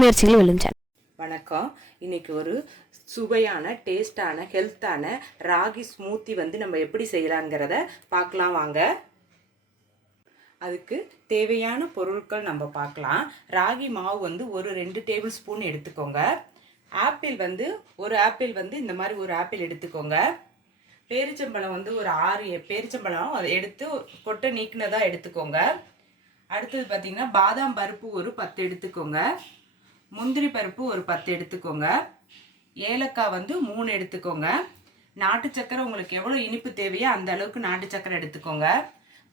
முயற்சிகள் வெல்லும் வணக்கம். இன்னைக்கு ஒரு சுவையான டேஸ்டான ஹெல்த்தான ராகி ஸ்மூத்தி வந்து நம்ம எப்படி செய்யலாங்கிறத பார்க்கலாம் வாங்க. அதுக்கு தேவையான பொருட்கள் நம்ம பார்க்கலாம். ராகி மாவு வந்து ஒரு ரெண்டு டேபிள் ஸ்பூன் எடுத்துக்கோங்க. ஆப்பிள் வந்து ஒரு ஆப்பிள் வந்து இந்த மாதிரி ஒரு ஆப்பிள் எடுத்துக்கோங்க. பேரிச்சம்பழம் வந்து ஒரு ஆறு பேரிச்சம்பழம் அதை எடுத்து கொட்டை நீக்கினதாக எடுத்துக்கோங்க. அடுத்தது பார்த்திங்கன்னா பாதாம் பருப்பு ஒரு பத்து எடுத்துக்கோங்க. முந்திரி பருப்பு ஒரு பத்து எடுத்துக்கோங்க. ஏலக்காய் வந்து மூணு எடுத்துக்கோங்க. நாட்டு சக்கரை உங்களுக்கு எவ்வளோ இனிப்பு தேவையோ அந்த அளவுக்கு நாட்டு சக்கரை எடுத்துக்கோங்க.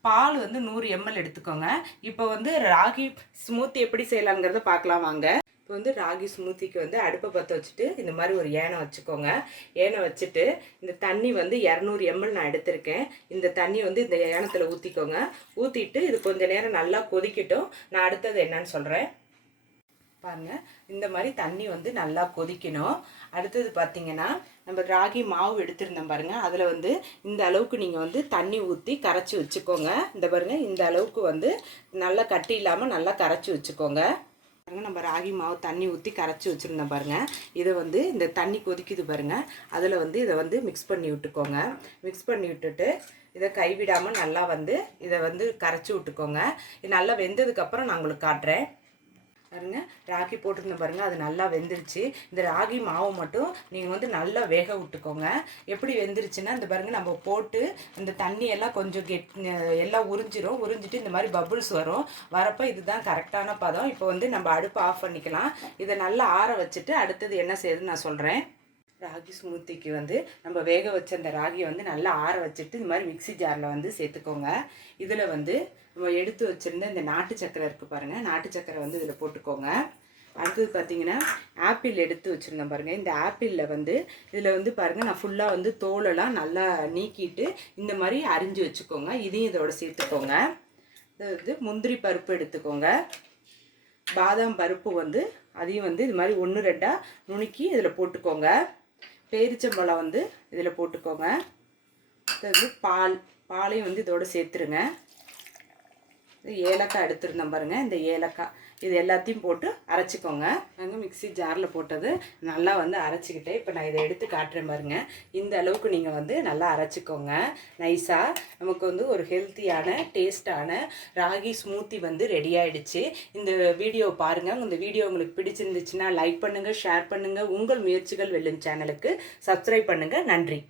பால் வந்து நூறு எம்எல் எடுத்துக்கோங்க. இப்போ வந்து ராகி ஸ்மூத்தி எப்படி செய்யலாங்கிறத பார்க்கலாம் வாங்க. இப்போ வந்து ராகி ஸ்மூத்திக்கு வந்து அடுப்பை பற்ற வச்சுட்டு இந்த மாதிரி ஒரு ஏனை வச்சுக்கோங்க. ஏனை வச்சுட்டு இந்த தண்ணி வந்து இரநூறு எம்எல் நான் எடுத்திருக்கேன். இந்த தண்ணி வந்து இந்த ஏனத்தில் ஊற்றிக்கோங்க ஊற்றிட்டு இது கொஞ்ச நேரம் நல்லா கொதிக்கட்டும். நான் அடுத்தது என்னன்னு சொல்கிறேன் பாருங்கள் இந்த மாதிரி தண்ணி வந்து நல்லா கொதிக்கணும். அடுத்தது பார்த்தீங்கன்னா நம்ம ராகி மாவு எடுத்திருந்தோம் பாருங்கள் அதில் வந்து இந்த அளவுக்கு நீங்கள் வந்து தண்ணி ஊற்றி கரைச்சி வச்சுக்கோங்க. இந்த பாருங்க இந்த அளவுக்கு வந்து நல்லா கட்டி இல்லாமல் நல்லா கரைச்சி வச்சுக்கோங்க. பாருங்க நம்ம ராகி மாவு தண்ணி ஊற்றி கரைச்சி வச்சுருந்தோம் பாருங்கள் இதை வந்து இந்த தண்ணி கொதிக்குது பாருங்கள் அதில் வந்து இதை வந்து மிக்ஸ் பண்ணி விட்டுக்கோங்க. மிக்ஸ் பண்ணி விட்டுட்டு இதை கைவிடாமல் நல்லா வந்து இதை வந்து கரைச்சி விட்டுக்கோங்க. இது நல்லா வெந்ததுக்கப்புறம் நான் உங்களுக்கு காட்டுறேன். பாருங்க. ராகி போட்டிருந்தேன் பாருங்கள் அது நல்லா வெந்துருச்சு. இந்த ராகி மாவு மட்டும் நீங்கள் வந்து நல்லா வேக விட்டுக்கோங்க. எப்படி வெந்துருச்சுன்னா இந்த பாருங்க நம்ம போட்டு இந்த தண்ணி எல்லாம் கொஞ்சம் கெட் எல்லாம் உறிஞ்சிரும். உறிஞ்சிட்டு இந்த மாதிரி பபுள்ஸ் வரும். வரப்போ இதுதான் கரெக்டான பதம். இப்போ வந்து நம்ம அடுப்பு ஆஃப் பண்ணிக்கலாம். இதை நல்லா ஆற வச்சுட்டு அடுத்தது என்ன செய்யுதுன்னு நான் சொல்கிறேன் ராகி ஸ்மூத்திக்கு வந்து நம்ம வேக வச்ச அந்த ராகியை வந்து நல்லா ஆற வச்சுட்டு இந்த மாதிரி மிக்ஸி ஜாரில் வந்து சேர்த்துக்கோங்க. இதில் வந்து நம்ம எடுத்து வச்சுருந்த இந்த நாட்டு சக்கரை இருக்குது பாருங்கள் நாட்டு சக்கரை வந்து இதில் போட்டுக்கோங்க. அடுத்தது பார்த்தீங்கன்னா ஆப்பிள் எடுத்து வச்சுருந்தேன் பாருங்கள் இந்த ஆப்பிளில் வந்து இதில் வந்து பாருங்கள் நான் ஃபுல்லாக வந்து தோலெல்லாம் நல்லா நீக்கிட்டு இந்த மாதிரி அரிஞ்சு வச்சுக்கோங்க. இதையும் இதோட சேர்த்துக்கோங்க. இது வந்து முந்திரி பருப்பு எடுத்துக்கோங்க. பாதாம் பருப்பு வந்து அதையும் வந்து இது மாதிரி ஒன்று ரெண்டாக நுணுக்கி இதில் போட்டுக்கோங்க. பேரிச்சம்பழம் வந்து இதில் போட்டுக்கோங்க. இது வந்து பால் பாலையும் வந்து இதோடு சேர்த்துருங்க. ஏலக்காய் எடுத்துருந்தோம் பாருங்கள் இந்த ஏலக்காய். இது எல்லாத்தையும் போட்டு அரைச்சிக்கோங்க. நாங்கள் மிக்ஸி ஜாரில் போட்டது. நல்லா வந்து அரைச்சிக்கிட்டேன் இப்போ நான் இதை எடுத்து காட்டுறேன் பாருங்கள் இந்த அளவுக்கு நீங்கள் வந்து நல்லா அரைச்சிக்கோங்க. நைஸாக நமக்கு வந்து ஒரு ஹெல்த்தியான டேஸ்டான ராகி ஸ்மூத்தி வந்து ரெடி ஆகிடுச்சு இந்த வீடியோ பாருங்கள் இந்த வீடியோ உங்களுக்கு பிடிச்சிருந்துச்சுன்னா லைக் பண்ணுங்கள் ஷேர் பண்ணுங்கள் உங்கள் முயற்சிகள் வெல்லும் சேனலுக்கு சப்ஸ்கிரைப் பண்ணுங்கள் நன்றி.